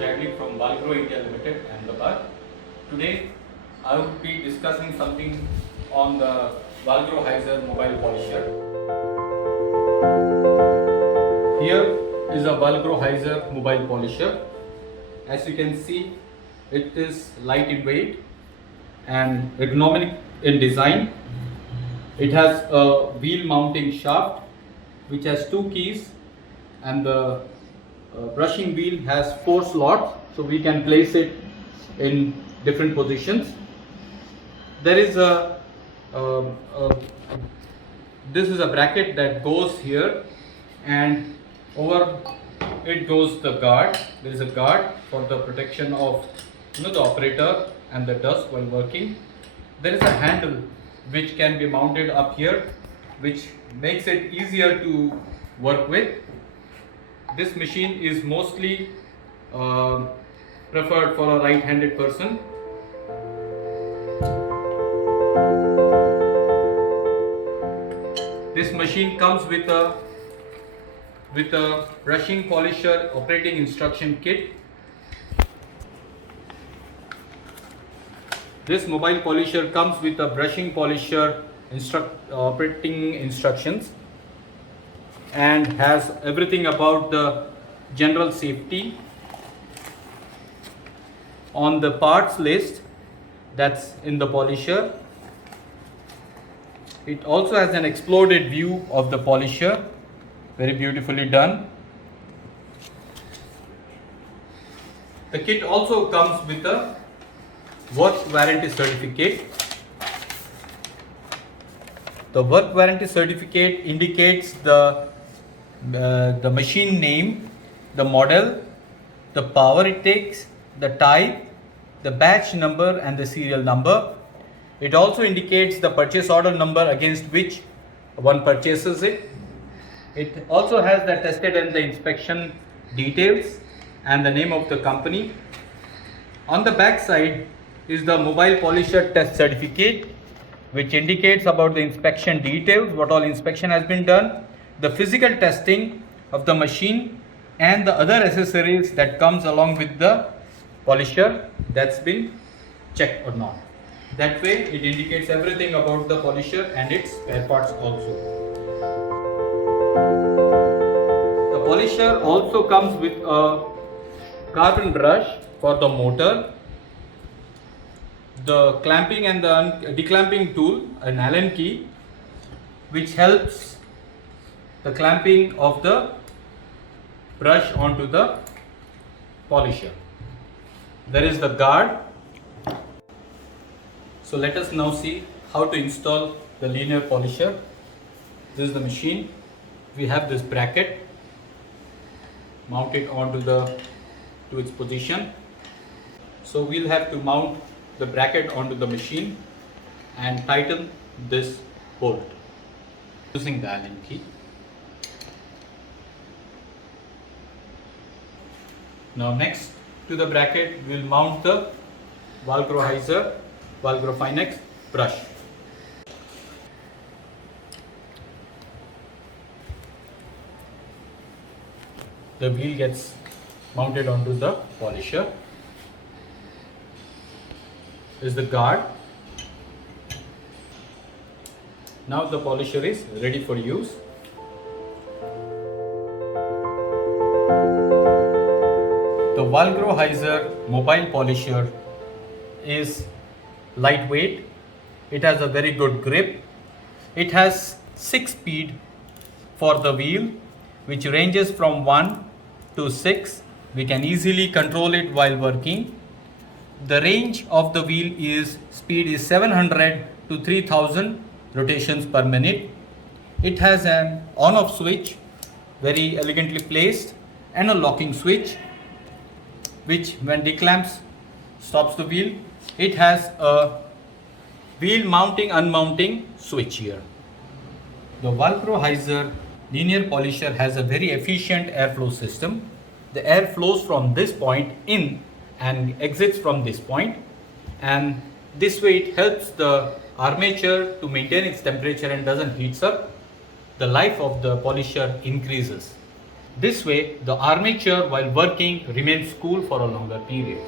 Jagli from Valgro India Limited, Ahmedabad. Today I will be discussing something on the Valgro Heiser mobile polisher. Here is a Valgro Heiser mobile polisher. As you can see, it is light in weight and ergonomic in design. It has a wheel mounting shaft which has two keys, and the brushing wheel has 4 slots, so we can place it in different positions. There is this is a bracket that goes here, and over it goes the guard. There is a guard for the protection of the operator and the dust while working. There is a handle which can be mounted up here, which makes it easier to work with. This machine is mostly preferred for a right-handed person. This machine comes with a brushing polisher operating instruction kit. This mobile polisher comes with a brushing polisher operating instructions and has everything about the general safety. On the parts list that's in the polisher, it also has an exploded view of the polisher, very beautifully done. The kit also comes with a work warranty certificate. The work warranty certificate indicates the machine name, the model, the power it takes, the type, the batch number and the serial number. It also indicates the purchase order number against which one purchases it. It also has the tested and the inspection details and the name of the company. On the back side is the mobile polisher test certificate, which indicates about the inspection details, what all inspection has been done, the physical testing of the machine and the other accessories that comes along with the polisher that's been checked or not. That way it indicates everything about the polisher and its spare parts also. The polisher also comes with a carbon brush for the motor, the clamping and the declamping tool, an Allen key, which helps the clamping of the brush onto the polisher. There is the guard. So let us now see how to install the linear polisher. This is the machine. We have this bracket mounted onto to its position. So we'll have to mount the bracket onto the machine and tighten this bolt using the Allen key. Now next to the bracket we'll mount the Valgro Heiser Valgro Finex brush. The wheel gets mounted onto the polisher. Is the guard. Now the polisher is ready for use. The Valgro Heiser mobile polisher is lightweight. It has a very good grip. It has 6 speed for the wheel, which ranges from 1 to 6. We can easily control it while working. The range of the wheel speed is 700 to 3000 rotations per minute. It has an on-off switch, very elegantly placed, and a locking switch, which when declamps stops the wheel. It has a wheel mounting unmounting switch here. The Valgro Heiser linear polisher has a very efficient airflow system. The air flows from this point in and exits from this point, and this way it helps the armature to maintain its temperature and doesn't heat up. The life of the polisher increases. This way, the armature while working remains cool for a longer period.